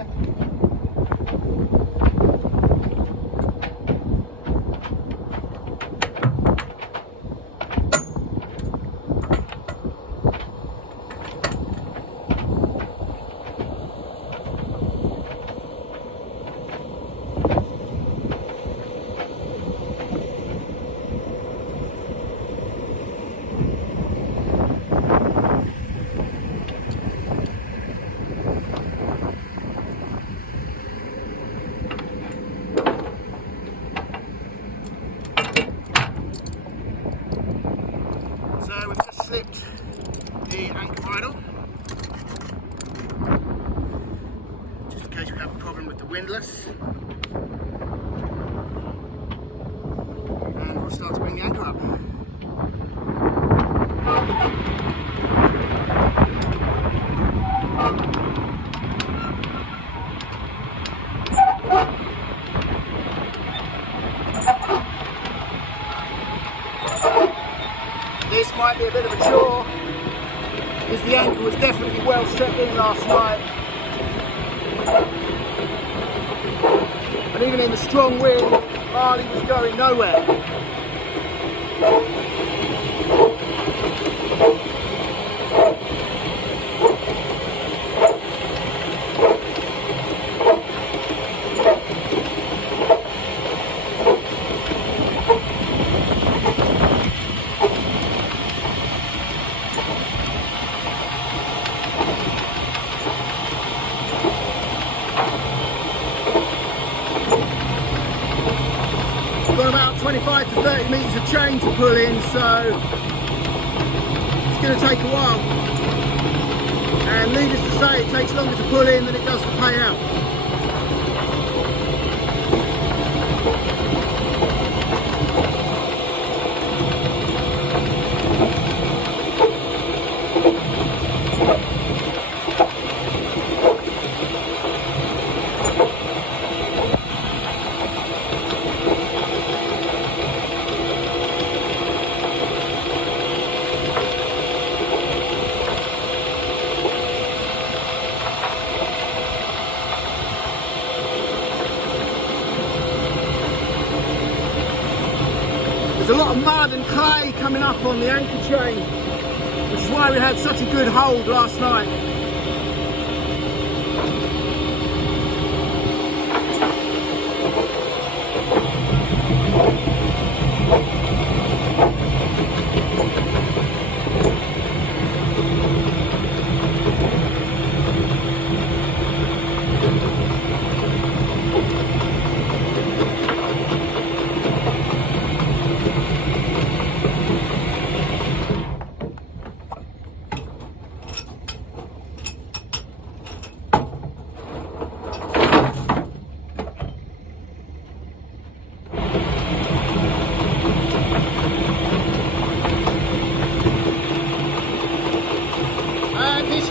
yeah. So we've just slipped the anchor bridle, just in case we have a problem with the windlass, and we'll start to bring the anchor up. This might be a bit of a chore, because the anchor was definitely well set in last night. And even in the strong wind, Malee was going nowhere. Got about 25 to 30 metres of chain to pull in, so it's going to take a while. And needless to say, it takes longer to pull in than it does to pay out. There's a lot of mud and clay coming up on the anchor chain, which is why we had such a good hold last night.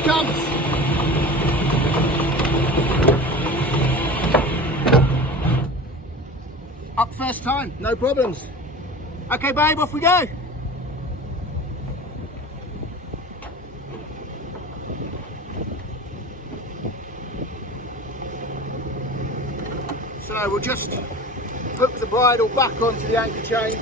Comes. Up first time, no problems. Okay babe, off we go. So we'll just hook the bridle back onto the anchor chain.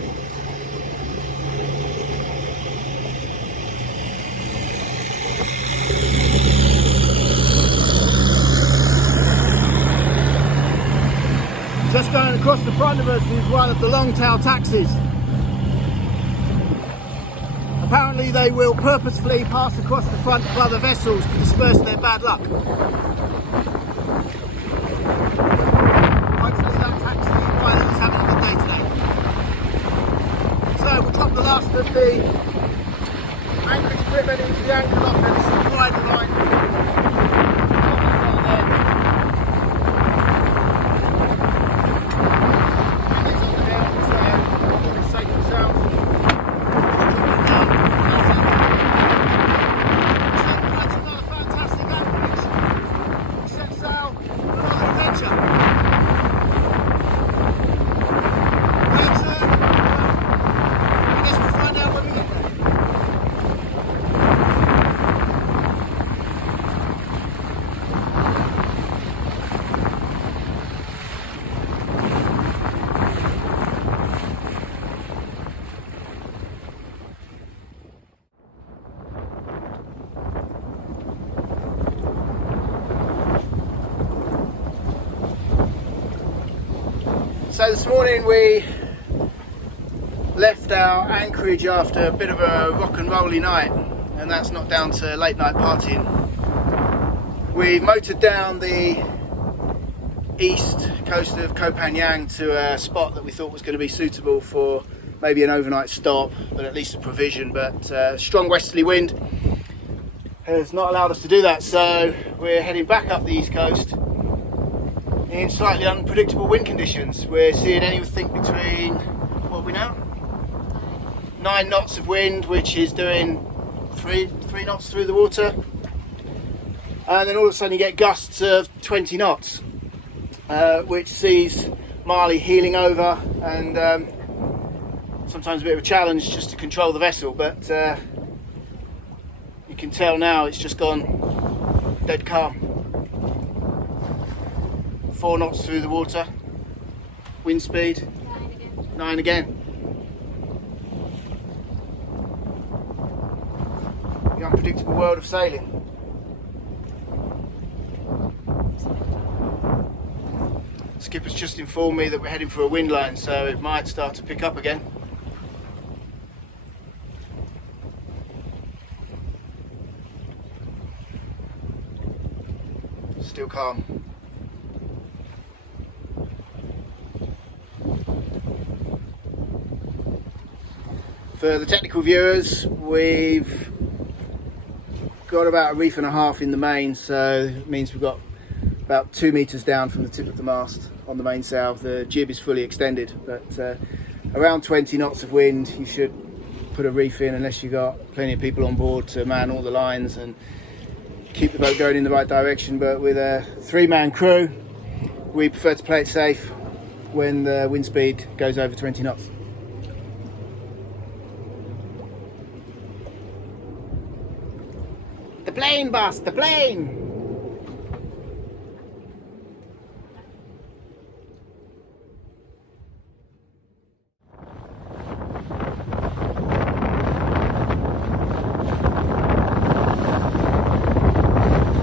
Just going across the front of us is one of the long-tail taxis. Apparently they will purposefully pass across the front of other vessels to disperse their bad luck. Hopefully that taxi pilot is having a good day today. So we'll drop the last of the anchor equipment into the anchor locker. This is the bridle line. So this morning we left our anchorage after a bit of a rock and rolly night, and that's not down to late night partying. We motored down the east coast of Koh Phangan to a spot that we thought was going to be suitable for maybe an overnight stop, but at least a provision. But strong westerly wind has not allowed us to do that, so we're heading back up the east coast in slightly unpredictable wind conditions. We're seeing anything between, what are we now? 9 knots of wind, which is doing 3 knots through the water, and then all of a sudden you get gusts of 20 knots, which sees Malee heeling over, and sometimes a bit of a challenge just to control the vessel, but you can tell now it's just gone dead calm. 4 knots through the water, wind speed 9 again. The unpredictable world of sailing. Skipper's just informed me that we're heading for a wind line, so it might start to pick up again. Still calm. For the technical viewers, we've got about a reef and a half in the main, so it means we've got about 2 meters down from the tip of the mast on the mainsail. The jib is fully extended, but around 20 knots of wind you should put a reef in, unless you've got plenty of people on board to man all the lines and keep the boat going in the right direction. But with a 3-man crew, we prefer to play it safe when the wind speed goes over 20 knots. The plane, boss, the plane!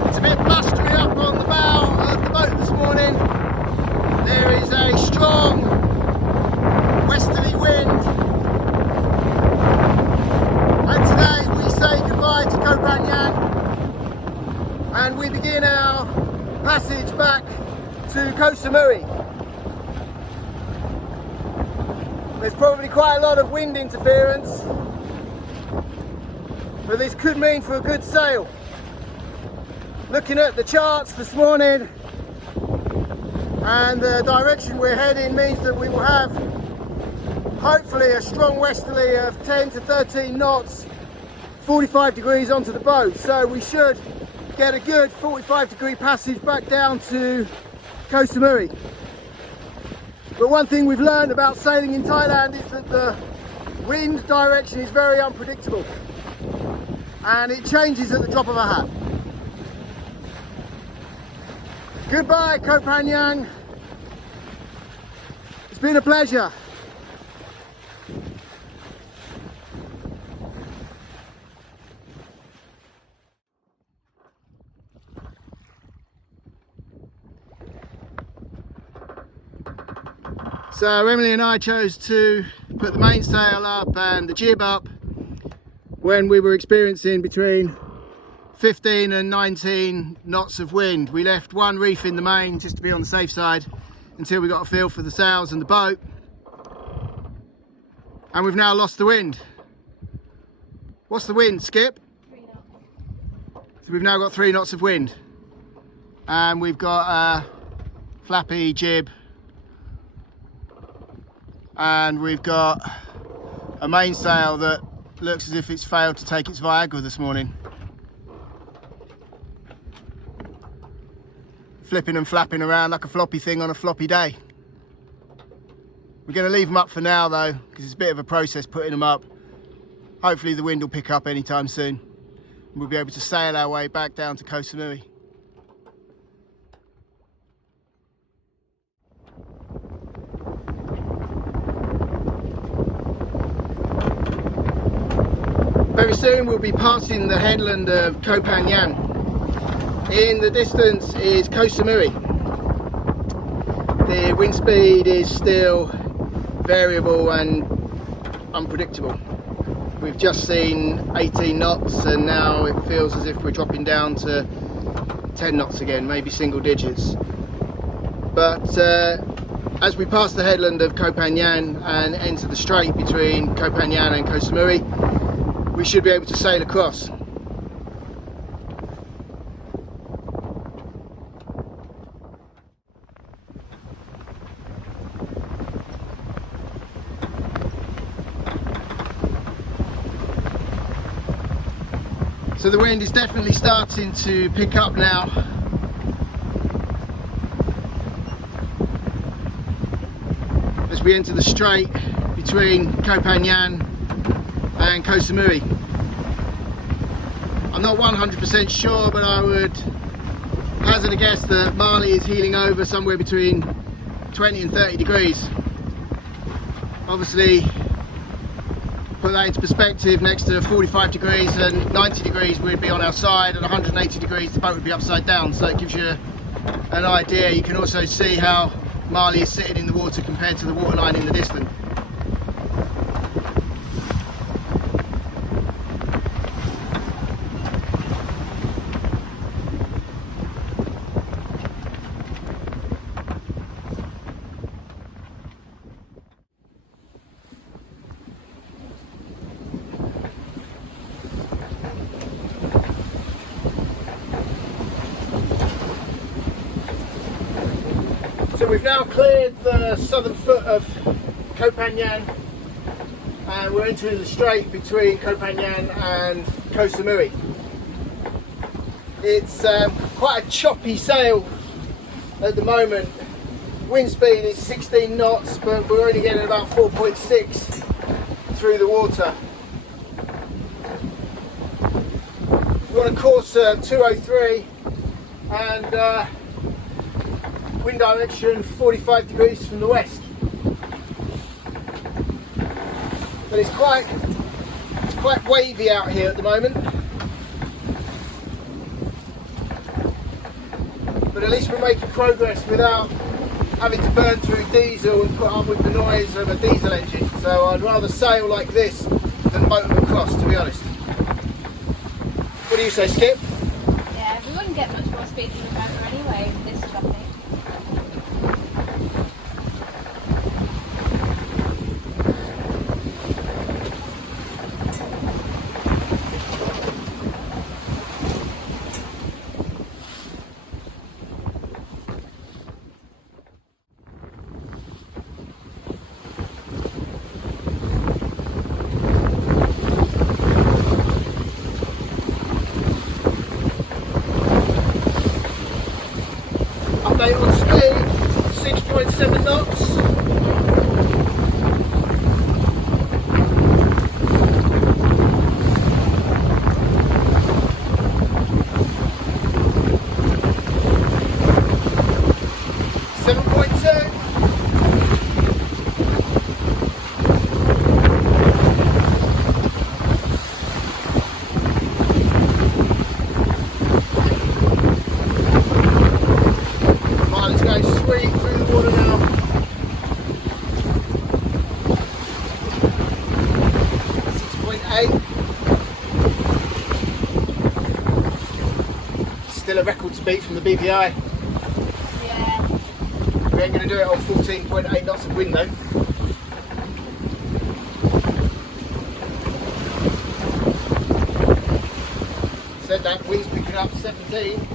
It's a bit blustery up on the bow of the boat this morning. There is a strong westerly wind. And today we say goodbye to Koh Phangan, and we begin our passage back to Koh Samui. There's probably quite a lot of wind interference, but this could mean for a good sail. Looking at the charts this morning and the direction we're heading means that we will have hopefully a strong westerly of 10 to 13 knots, 45 degrees onto the boat, so we should get a good 45-degree passage back down to Koh Samui. But one thing we've learned about sailing in Thailand is that the wind direction is very unpredictable, and it changes at the drop of a hat. Goodbye, Koh Phangan. It's been a pleasure. So Emily and I chose to put the mainsail up and the jib up when we were experiencing between 15 and 19 knots of wind. We left 1 reef in the main just to be on the safe side until we got a feel for the sails and the boat, and we've now lost the wind. What's the wind, Skip? 3 knots. So we've now got 3 knots of wind, and we've got a flappy jib, and we've got a mainsail that looks as if it's failed to take its Viagra this morning. Flipping and flapping around like a floppy thing on a floppy day. We're going to leave them up for now though, because it's a bit of a process putting them up. Hopefully the wind will pick up anytime soon, and we'll be able to sail our way back down to Koh Samui. Very soon we'll be passing the headland of Koh Phangan. In the distance is Koh Samui. the wind speed is still variable and unpredictable. We've just seen 18 knots and now it feels as if we're dropping down to 10 knots again, maybe single digits. But as we pass the headland of Koh Phangan and enter the strait between Koh Phangan and Koh Samui, we should be able to sail across. So the wind is definitely starting to pick up now. As we enter the strait between Koh Phangan and Koh Samui. I'm not 100% sure, but I would hazard a guess that Malee is heeling over somewhere between 20 and 30 degrees. Obviously, put that into perspective, next to 45 degrees and 90 degrees we'd be on our side, and 180 degrees the boat would be upside down, so it gives you an idea. You can also see how Malee is sitting in the water compared to the waterline in the distance. So we've now cleared the southern foot of Koh Phangan and we're entering the strait between Koh Phangan and Koh Samui. It's quite a choppy sail at the moment. Wind speed is 16 knots, but we're only getting about 4.6 through the water. We're on a course of 203 and wind direction 45 degrees from the west. But it's quite wavy out here at the moment. But at least we're making progress without having to burn through diesel and put up with the noise of a diesel engine. So I'd rather sail like this than boat across, to be honest. What do you say, Skip? Yeah, we wouldn't get much more speed than the river anyway with this traffic. Update on speed, 6.7 knots. Still a record speed from the BVI. Yeah. We ain't going to do it on 14.8 knots of wind though. Said that, wind's picking up 17.